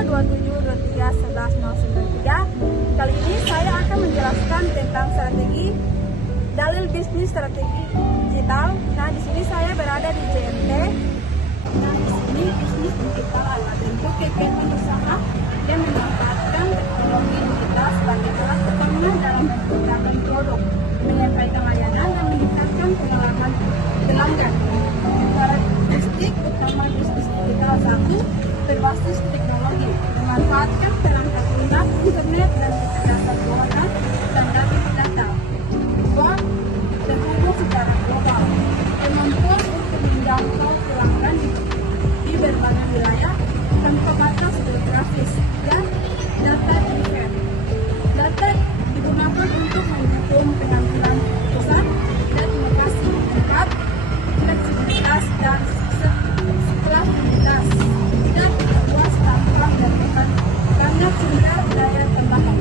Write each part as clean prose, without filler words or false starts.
227231193. Kali ini saya akan menjelaskan tentang strategi dalil bisnis strategi digital. Nah, di sini saya berada di JMT. Nah, di sini bisnis digital adalah bentuk kegiatan usaha yang memanfaatkan teknologi digital sebagai alat utama dalam menciptakan produk, menyampaikan layanan, dan meningkatkan pengalaman pelanggan. Karakteristik utama bisnis digital: 1. Berbasis teknologi, memanfaatkan perangkat lunak, internet, dan kecerdasan buatan dan data. 2. Terhubung secara global, kemampuan untuk menjangkau pelanggan di berbagai wilayah tanpa batas geografis. Dan data driven, data digunakan untuk mendukung pengambilan keputusan dan inovasi. 4. Fleksibilitas dan skalabilitas, dan luas tampang dan banyak sumber daya tambahan.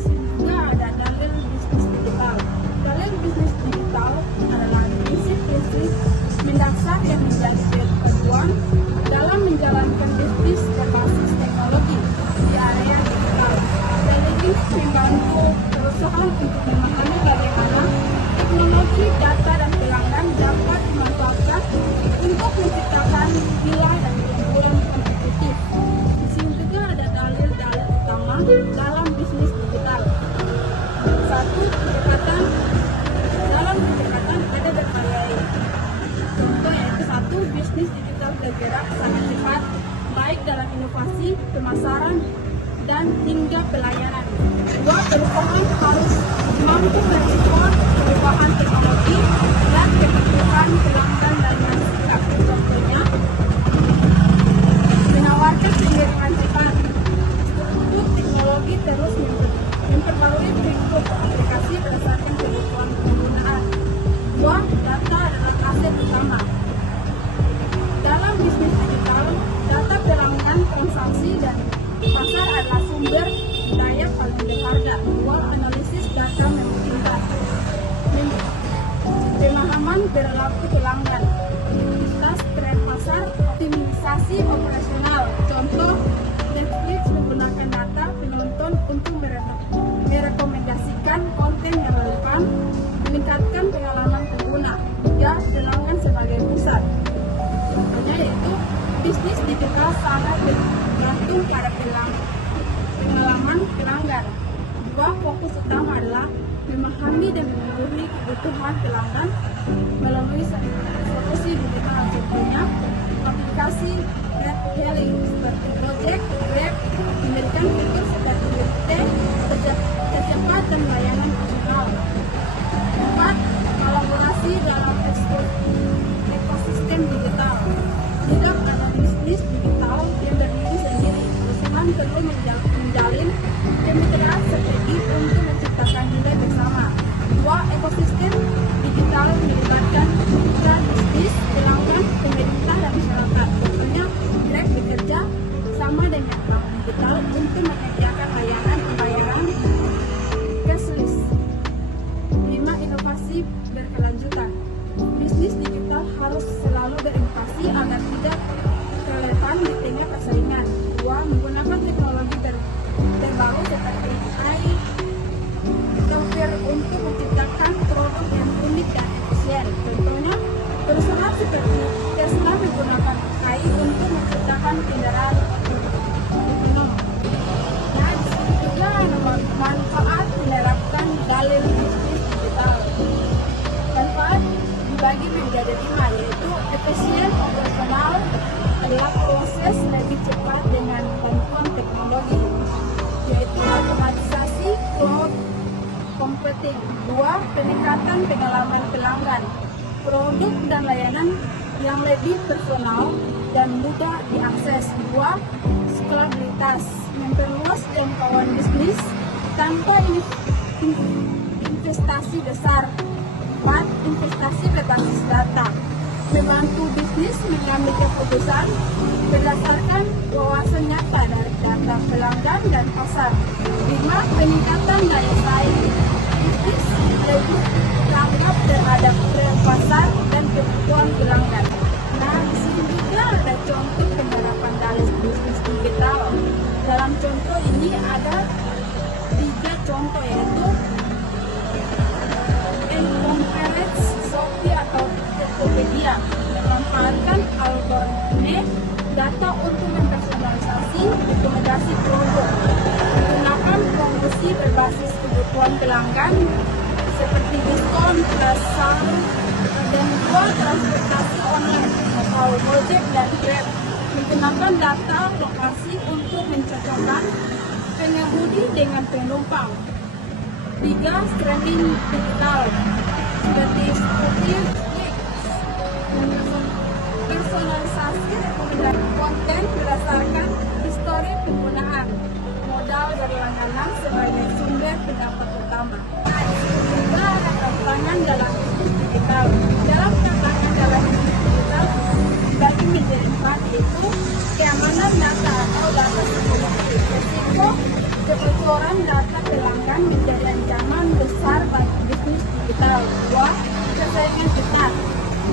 Juga ada dalil bisnis digital. Dalil bisnis digital adalah prinsip-prinsip mendasar yang menjadi panduan dalam menjalankan bisnis berbasis teknologi di area digital. Dalil ini membantu perusahaan untuk memahami bagaimana teknologi, data, dan pelanggan dapat dimanfaatkan untuk menciptakan nilai dan keunggulan kompetitif. Di sini juga ada dalil-dalil utama dalam bisnis digital. 1. Kecepatan. Dalam kecepatan ada berbagai contoh, yaitu 1. Bisnis digital bergerak sangat cepat, baik dalam inovasi, pemasaran, dan hingga pelayanan. 2. Perusahaan harus mampu merespon perubahan teknologi dan kebutuhan pelanggan dan masyarakat. Contohnya, menawarkan pengiriman cepat untuk teknologi terus memperbarui fitur aplikasi berdasarkan kebutuhan penggunaan. 2. Data adalah aset utama. Dalam bisnis digital, data pelanggan, transaksi, dan pasar adalah sumber daya paling berharga. 2. Analisis data memungkinkan pemahaman perilaku pelanggan, identitas tren pasar, optimisasi operasional. Contoh, Netflix menggunakan data penonton untuk merekomendasikan konten yang relevan, meningkatkan pengalaman pengguna. 3. Pelanggan sebagai pusat. Contohnya yaitu bisnis digital sangat bergantung pada pengalaman pelanggan. 2. Fokus utama adalah memahami dan memenuhi kebutuhan pelanggan melalui solusi digital. Contohnya, aplikasi ride-hailing seperti Gojek, Grab memberikan fitur seperti tercepat dan layanan opsional. 4. Kolaborasi dalam ekosistem digital. Tidak ada bisnis digital yang berdiri sendiri. Perusahaan perlu menjalin kemitraan strategi untuk menciptakan nilai bersama. 2. Ekosistem digital melibatkan mitra bisnis, pelanggan, pemerintah, dan masyarakat. Contohnya, Grab bekerja sama dengan bank digital untuk menyediakan layanan pembayaran cashless. 5. Inovasi berkelanjutan. Bisnis digital harus selalu berinovasi agar tidak relevan di tengah persaingan. 2. Menggunakan teknologi terbaru seperti AI, software untuk menciptakan produk yang unik dan efisien. Contohnya, perusahaan seperti Tesla menggunakan AI untuk menciptakan kendaraan otonom. Nah, di sini juga ada manfaat menerapkan dalil bisnis digital. Manfaat dibagi menjadi 5, yaitu efisien operasional adalah proses lebih cepat dengan bantuan teknologi, yaitu otomatisasi cloud computing. 2. Peningkatan pengalaman pelanggan, produk dan layanan yang lebih personal dan mudah diakses. 2. Skalabilitas, memperluas jangkauan bisnis tanpa investasi besar. 4. Investasi berbasis data, membantu bisnis mengambil keputusan berdasarkan wawasan nyata dari data pelanggan dan pasar. 5. Peningkatan daya saing, bisnis lebih tanggap terhadap tren pasar dan kebutuhan pelanggan. Nah, di sini juga ada contoh penerapan dalil bisnis digital. saja. Memanfaatkan algoritma data untuk mempersonalisasi rekomendasi produk. Menggunakan promosi berbasis kebutuhan pelanggan seperti diskon, pasar, dan jual transportasi online atau Gojek dan Grab. Menggunakan data lokasi untuk mencocokkan pengemudi dengan penumpang. 3. Streaming digital seperti Spotify, personalisasi rekomendasi konten berdasarkan histori penggunaan, modal berlangganan sebagai sumber pendapat utama. Juga ada tantangan dalam bisnis digital. Dalam tantangan dalam bisnis digital dibagi menjadi 4, yaitu keamanan data atau data psikologi. Risiko kebocoran data pelanggan menjadi ancaman besar bagi bisnis digital. 2. Persaingan ketat.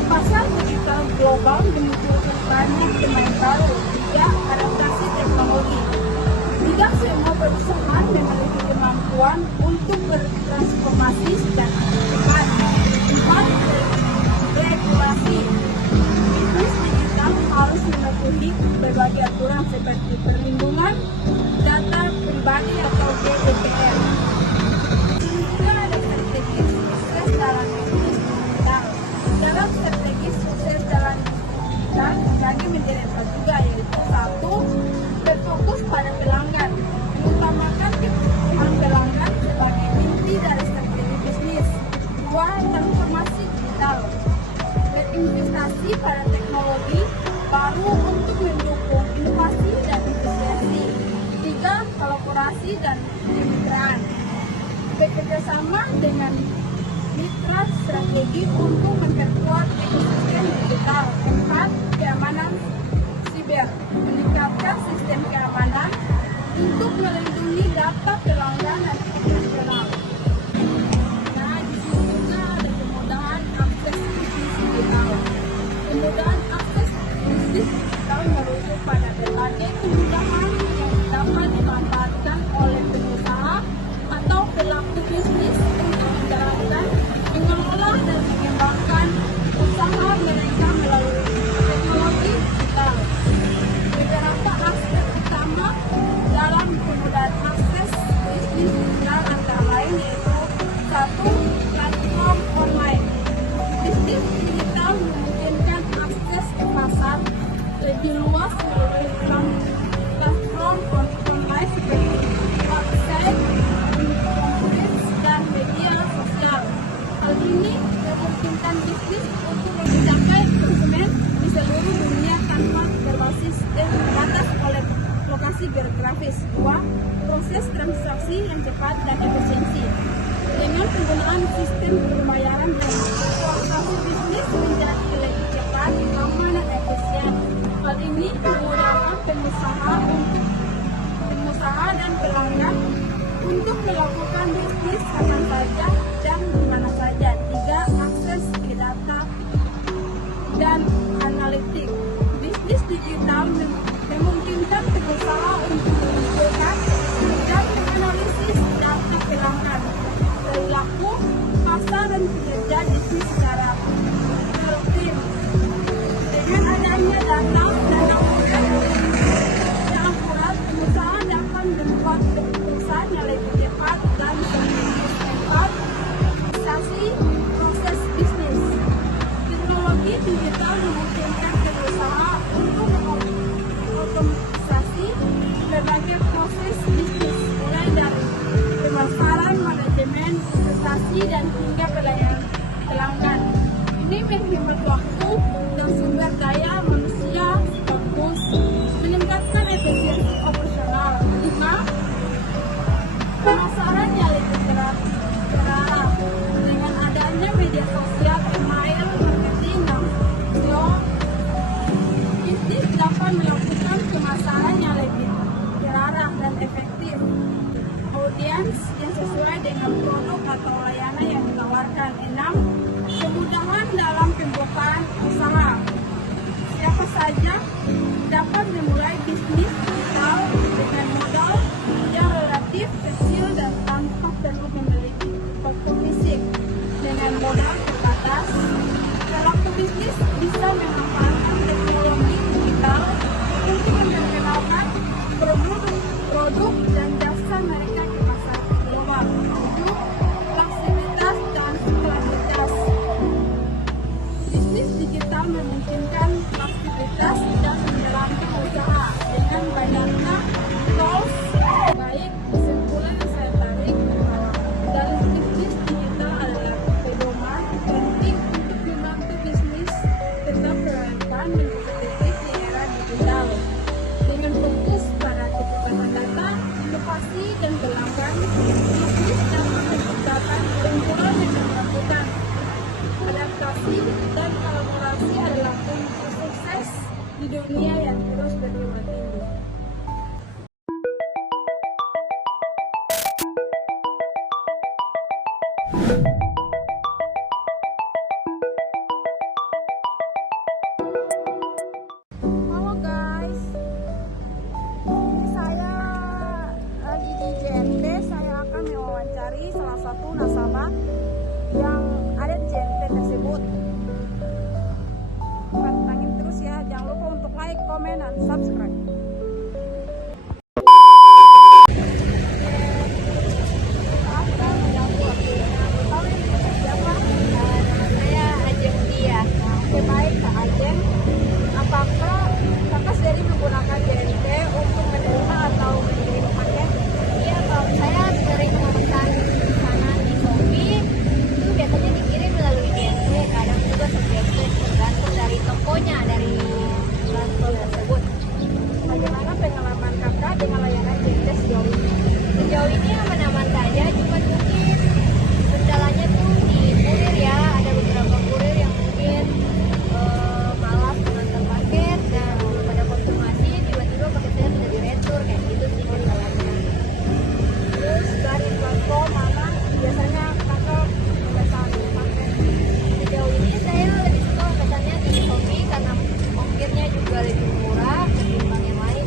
Pasar digital global memunculkan banyak pemain baru. 3. Adaptasi teknologi. Tidak semua perusahaan memiliki kemampuan untuk bertransformasi secara cepat. 4. Regulasi. Bisnis digital harus mematuhi berbagai aturan seperti perlindungan data pribadi atau GDPR. Juga ada strategi sukses dalam bisnis digital. Dalam strategi sukses dalam digital dibagi menjadi 4 juga, yaitu 1. Berfokus pada pelanggan, mengutamakan kebutuhan pelanggan sebagai inti dari strategi bisnis. 2. Transformasi digital, berinvestasi pada teknologi baru untuk mendukung inovasi dan efisiensi. 3. Kolaborasi dan kemitraan, bekerjasama dengan mitra strategi untuk memperkuat ekosistem digital. 4. Keamanan siber, meningkatkan sistem keamanan untuk melindungi data pelanggan dan operasional. Nah, di sini juga ada kemudahan akses bisnis digital. Kemudahan akses bisnis digital merujuk pada berbagai kemudahan yang dapat dimanfaatkan oleh pengusaha atau pelaku bisnis untuk menjalankan, mengelola, dan mengembangkan usaha mereka melalui teknologi digital. Beberapa aspek utama dalam kemudahan akses bisnis digital antara lain yaitu 1. Platform online. Bisnis digital memungkinkan akses ke pasar lebih luas melalui platform online seperti website, e-commerce, dan media sosial. Hal ini memungkinkan bisnis untuk mencapai konsumen di seluruh dunia tanpa berbasis dan terbatas oleh lokasi geografis. 2. Proses transaksi yang cepat dan efisiensi. Dengan penggunaan sistem pembayaran dan transaksi bisnis menjadi lebih cepat, aman, dan efisien. Hal ini memudahkan pengusaha dan pelanggan untuk melakukan bisnis kapan saja dan di mana saja. 3. Akses ke data dan analitik. Bisnis digital memungkinkan pengusaha untuk mengumpulkan dan menganalisis data pelanggan, perilaku, pasar, dan kinerja bisnis secara real-time. Dengan adanya data dan yang akurat, pengusaha dapat membuat keputusan yang lebih cepat dan strategis. 4. Proses bisnis. Teknologi digital memungkinkan pengusaha untuk mengotomatisasi berbagai proses bisnis, mulai dari pemasaran, manajemen, investasi, dan hingga pelayanan pelanggan. Ini menghemat waktu dan sumber daya manusia sekaligus meningkatkan efisiensi operasional. 5. Pemasaran yang lebih terarah. Dengan adanya media sosial, email, marketing, dan video, bisnis dapat melakukan pemasaran yang lebih terarah dan efektif. Audiens yang sesuai dengan produk atau layanan yang ditawarkan. 6. Kemudahan dalam pembukaan memungkinkan aktivitas dan menjalankan usaha dengan banyaknya tools. Baik, kesimpulan yang saya tarik bahwa dalam bisnis digital adalah pedoman penting untuk membantu bisnis tetap relevan dan kompetitif di era digital. Dengan fokus pada kecepatan data, inovasi, dan pelanggan, bisnis dapat menciptakan keunggulan yang melakukan adaptasi dan kolaborasi adalah kunci sukses di dunia yang terus berkembang tinggi. Halo guys, ini saya lagi di JNT. Saya akan mewawancari salah satu nasabah yang ada di JNT tersebut. Pantengin terus ya, jangan lupa untuk like, komen, dan subscribe. Baik Kak Ajeng, apakah kakak sendiri menggunakan JNT untuk menerima atau mengirim paket? Iya, kalau saya sering memesan makanan di Shopee itu biasanya dikirim melalui JNT, kadang juga CPT, tergantung dari tokonya, dari platform tersebut. Bagaimana pengalaman kakak dengan layanan JNT sejauh ini? Sejauh ini aman-aman saja, cuma mungkin kendalanya tuh di kurir ya, ada beberapa kurir yang mungkin malas mengantar paket dan pada konfirmasi tiba-tiba paketnya sudah diretur, kayak gitu sih kendalanya. Terus dari platform mana biasanya kakak memesan paket? Sejauh ini saya lebih suka pesannya di Shopee karena ongkirnya juga lebih murah ketimbang yang lain.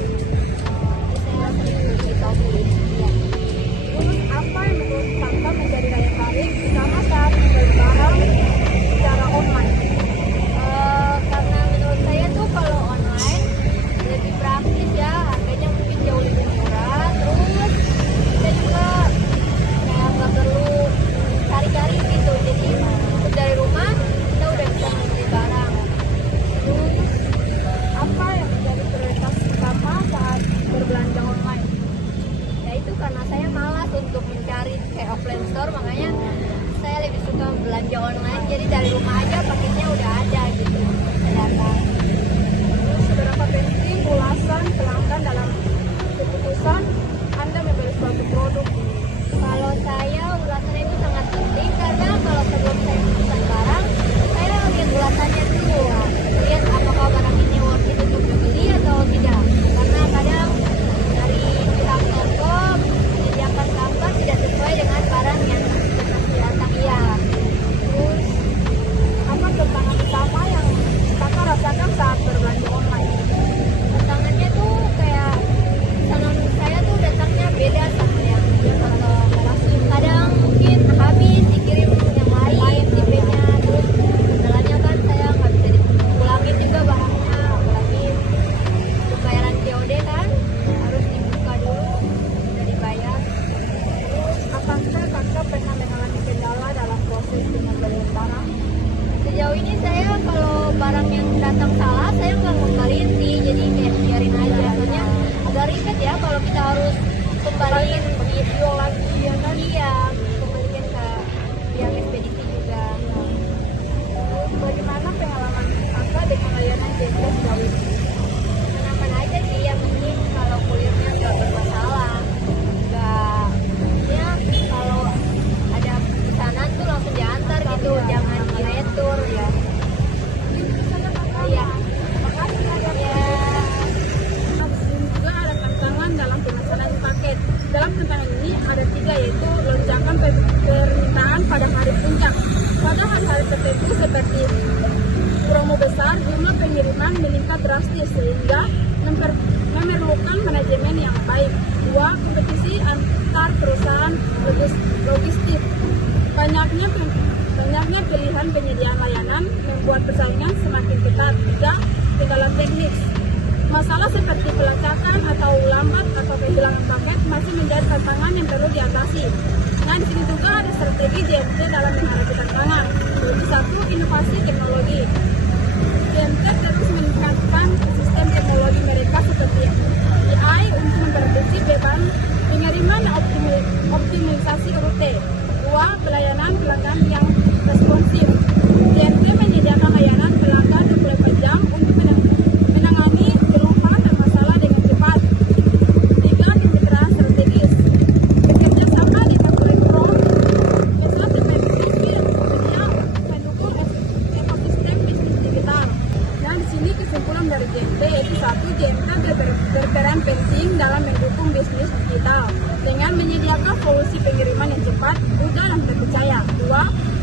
Saya sering di Shopee. Iya. Terus apa yang menurut kakak menjadi daya tarik sama saat membeli barang secara online? Karena menurut saya tuh kalau online lebih praktis ya, harganya mungkin jauh lebih murah, terus kita juga kayak nggak perlu cari-cari gitu, jadi untuk dari rumah kita udah bisa membeli barang. Terus apa yang menjadi prioritas utama saat berbelanja online? Ya itu karena saya malas untuk mencari kayak offline store, makanya saya lebih suka belanja online, jadi dari rumah aja paketnya udah ada gitu, datang. Terus seberapa penting ulasan pelanggan dalam keputusan Anda membeli suatu produk? Kalau saya ulasannya itu sangat penting karena kalau sebelum saya memesan barang, saya lihat ulasannya dulu, lihat apakah barang ini worth it untuk dibeli atau tidak. Karena kadang dari pihak toko menyediakan gambar tidak sesuai dengan barang yang datang ya. Terus apa tantangan utama yang kakak rasakan saat berbelanja online? Tantangannya tuh kayak tangan saya tuh datangnya beda sama yang kalau kadang mungkin habis dikirim yang lain tipenya, terus kendalanya kan saya nggak bisa dipulangin juga barangnya, apalagi pembayaran COD kan harus dibuka dulu udah dibayar. Terus apakah kakak pernah mengalami kendala dalam proses pembelian barang? Sejauh ini saya kalau barang yang datang salah saya nggak ngembaliin sih, jadi kayak biarin aja. Soalnya agak ribet ya kalau kita harus kembaliin Jual lagi ya kan? iya, kembaliin ke pihak ekspedisi juga. Terus bagaimana pengalaman kakak dengan layanan JNT sejauh ini? Aman aja sih, yang penting kalau kulitnya nggak bermasalah, nggak ya kalau ada pesanan tuh langsung diantar gitu, jangan diretur ya. Iya. Makasih ya. Ya. Juga ada tantangan dalam pemesanan paket. Dalam tantangan ini ada 3, yaitu lonjakan permintaan pada hari puncak. Pada hari-hari tertentu seperti promo besar, jumlah pengiriman meningkat drastis sehingga memerlukan manajemen yang baik. 2, kompetisi antar perusahaan logistik. Banyaknya pilihan penyediaan layanan membuat persaingan semakin ketat. 3, kendala teknis. Masalah seperti pelacakan atau lambat atau kehilangan paket masih menjadi tantangan yang perlu diatasi. Nah, di sini juga ada strategi JNT dalam menghadapi tantangan. Yaitu 1, inovasi teknologi.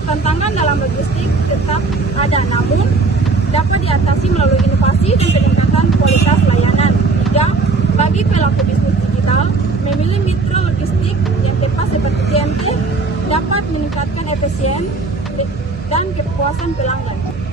tantangan dalam logistik tetap ada, namun dapat diatasi melalui inovasi dan peningkatan kualitas layanan. 3. Bagi pelaku bisnis digital, memilih mitra logistik yang tepat seperti TNT dapat meningkatkan efisien dan kepuasan pelanggan.